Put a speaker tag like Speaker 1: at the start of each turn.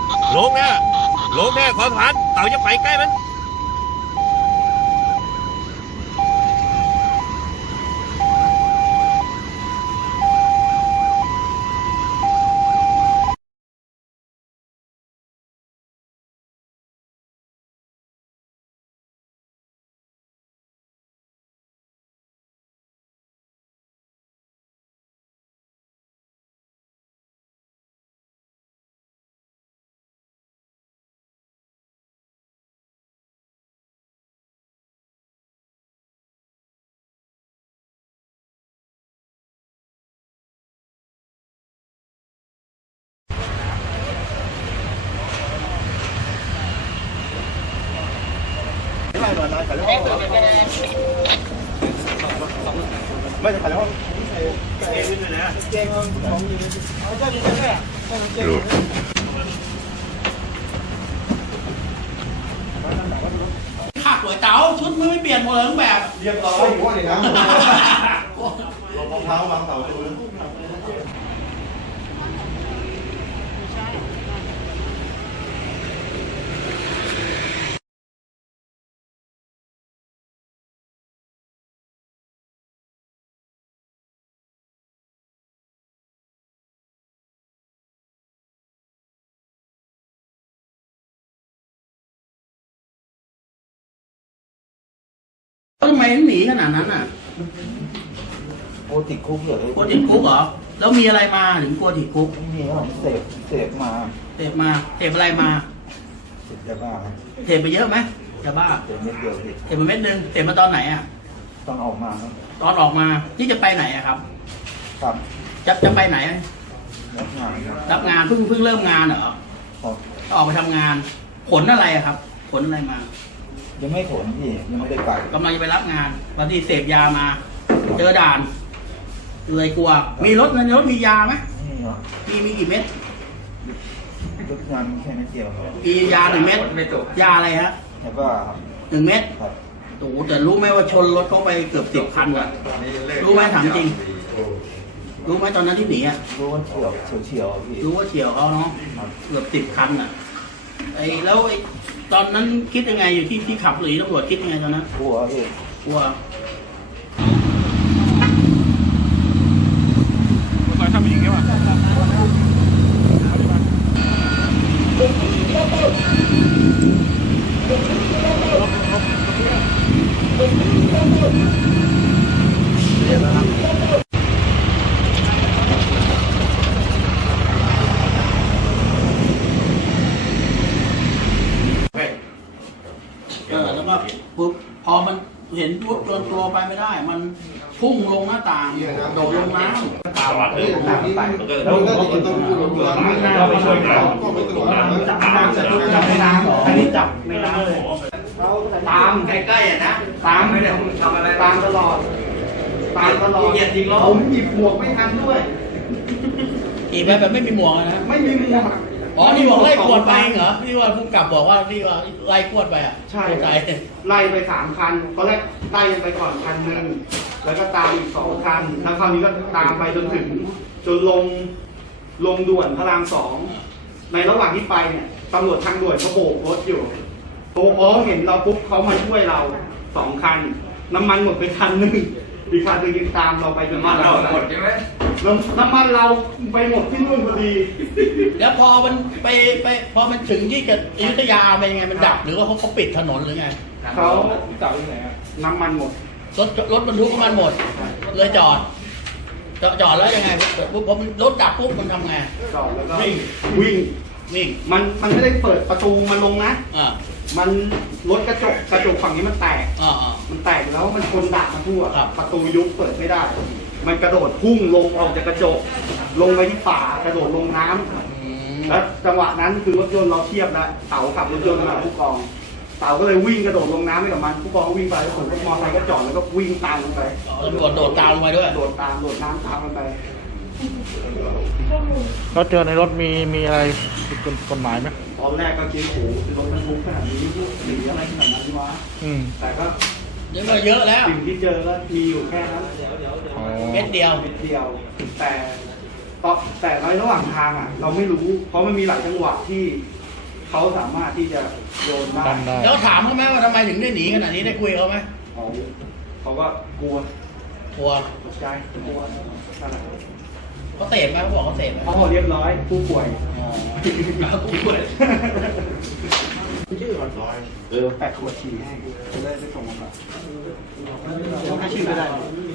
Speaker 1: ลงแน่ขอผ่านเต่าจะไปใกล้มัน
Speaker 2: ไม่จะขายแล้ว
Speaker 3: ข้าก๋วยเตี๋ยวชุดมือไม่เปลี่ยนหมดเลยทั้งแบบ
Speaker 2: เรียบร้อยอยู่ว่าในน้ำรองเท้าวางเสาดูนะ
Speaker 3: ทำไมหนีขนาดนั้นอ่ะ
Speaker 2: โอติดคุกเหรอก
Speaker 3: ลัวติดคุกเหรอแล้วมีอะไรมาถึงกลัวติดคุก
Speaker 2: นี่ผมเสพมา
Speaker 3: เสพอะไรมา
Speaker 2: เสพยาบ้า
Speaker 3: เสพไปเยอะไหมยาบ้า
Speaker 2: เสพเม็ดเดียวพี่
Speaker 3: เสพมาเม็ดนึงเสพมาตอนไหนอ่ะ
Speaker 2: ต้องออกมาครับ
Speaker 3: ตอนออกมาที่จะไปไหนอ่ะครับ
Speaker 2: ครับ
Speaker 3: จะไปไหน
Speaker 2: รับงานครับ
Speaker 3: รับงานเพิ่งเริ่มงานเหรอ
Speaker 2: ครับ
Speaker 3: ออกไปทำงานผลอะไรอะครับผลอะไรมา
Speaker 2: ยังไม่ผลพี่ยังไม่ได้ไป
Speaker 3: กำลังจะไปรับงานวันที่เสพยามาเจอด่านเลยกลัวมีรถในรถมียาไหม
Speaker 2: นี่เหรอ
Speaker 3: มีกี่เม็ด
Speaker 2: รถงานแค่เม็ดเดียวครับ
Speaker 3: มียา1 เม็ดยาอะไรฮะ
Speaker 2: ยาบ้าครับ
Speaker 3: 1 เม็ด
Speaker 2: ครับ
Speaker 3: โอ้โหแต่รู้ไหมว่าชนรถเขาไปเกือบ10 คันอ่ะรู้ไหมถามจริง รู้ไหมตอนนั้นที่หนีอ่ะ
Speaker 2: รู้ว่าเฉียวพี่
Speaker 3: รู้ว่าเฉียวเขาเนาะ
Speaker 2: ครับ
Speaker 3: เกือบ10 คันอ่ะแล้วตอนนั้นคิดยังไงอยู่ที่ขับหนีตำรวจคิดยังไงตอนนั้น
Speaker 2: กลัวพี่
Speaker 3: กลัว
Speaker 1: คอยทำอย่างนี้ว่ะ
Speaker 3: แล้วก็ปุ๊บพอมันเห็นปุ๊บจนตัวไปไม่ได้ มันพุ่งลงหน้าต่างโดดลงน้ำ
Speaker 1: สวัสดี
Speaker 2: แล้วก็จะต้องดูเราไปช่วยกันก็ไปตรวจจับในน้ำอันนี้จับในน้ำเลย
Speaker 3: ตามใกล้ๆอ่ะนะตามไม่ได้ทำอะไรตามตลอดเหยียดจริงล้อ
Speaker 2: ผมหยิบหมวกไม่ทันด้วย
Speaker 3: ขี่ไปแบบไม่มีหมวกอะนะ
Speaker 2: ไม่มีหมวก
Speaker 3: อ๋อนี่บอกไล่กวดไปเหรอที่ว่าผู้กำกับบอกว่าที่ว่าไล่กวดไปอ่ะ
Speaker 4: ใช่
Speaker 3: ใจ
Speaker 4: ไล่ไป3 คันตอนแรกไล่กันไปก่อนคันหนึ่งแล้วก็ตามอีก2 คันแล้วคราวนี้ก็ตามไปจนลงด่วนพระราม 2ในระหว่างที่ไปเนี่ยตำรวจทางด่วนเขาโบกรถอยู่พอเห็นเราปุ๊บเขามาช่วยเรา2 คัน น้ำมันหมดไปคันหนึ่งอีกคันหนึ่งยังตามเราไปจนเราหมดใช่ไหมน้ำมันเราไปหมดที่นู่นพอดี
Speaker 3: แล้วพอมันพอมันถึงที่กับอยุธยาเป็นยังไงมันดับหรือว่าเขาปิดถนนหรือไง
Speaker 4: เขาน้ำมันหมด
Speaker 3: รถบรรทุกน้ำมันหมด เลยจอดแล้วยังไงปุ๊บพอรถดับปุ๊บมันทำไง
Speaker 4: จอดแล้วก็วิ่งมันไม่ได้เปิดประตูมาลงนะ
Speaker 3: อ่า
Speaker 4: มันรถกระจกฝั่งนี้มันแตก
Speaker 3: อ่า
Speaker 4: มันแตกแล้วมันชนดาบมาทั่ว
Speaker 3: ครับ
Speaker 4: ประตูยุบเปิดไม่ได้ มันกระโดดพุ่งลงออกจากกระจก ลงไปที่ป่ากระโดดลงน้ำ
Speaker 3: อืม
Speaker 4: แล้วจังหวะนั้นคือรถยนต์เราเทียบแล้วเต๋าขับรถยนต์มาผู้กอง เต๋าก็เลยวิ่งกระโดดลงน้ำไปกับมันผู้กองก็วิ่งไปแล้วส่วนรถมอเตอร์ไซค์ก็จอดแล้วก็วิ่งตามลงไป
Speaker 3: ตำรวจโดดตามลงไปด้วย
Speaker 4: โดดน้ำตามมันไป
Speaker 5: เราเจอในรถมีอะไรผิดกฎหมายไหม
Speaker 4: ตอนแรกก็คิดโอ้โหรถบรรทุกขนาดนี้หนีอะไรขนาดนั้นวะ
Speaker 5: อืม
Speaker 4: แต่ก็
Speaker 3: ยังก็เยอะแล้ว
Speaker 4: สิ่งที่เจอก็มีอยู่แค่นั้น
Speaker 5: อ๋อ
Speaker 3: เม็ดเดียว
Speaker 4: นิดเดียว แต่ในระหว่างทางอ่ะ เราไม่รู้ เพราะมันมีหลายจังหวะที่เขาสามารถที่จะโยนได้
Speaker 5: ดันได้
Speaker 3: แล้วถามเขาไหมว่าทำไมถึงได้หนีขนาดนี้ได้คุยกับเขาไหม
Speaker 4: เขาก็กลัว
Speaker 3: กลัว
Speaker 4: ตกใจกลัวนั่นแหละ
Speaker 3: เขาเสพไหมเขาบอกเขาเสพไหม
Speaker 4: เขาบอกเรียบร้อยผู้ป่วย
Speaker 3: อ๋อกูป่วย
Speaker 4: ชื่อก่อน8 ขวดฉี่ให้จะได้ไปส่งมาให้ชื่อก็ได้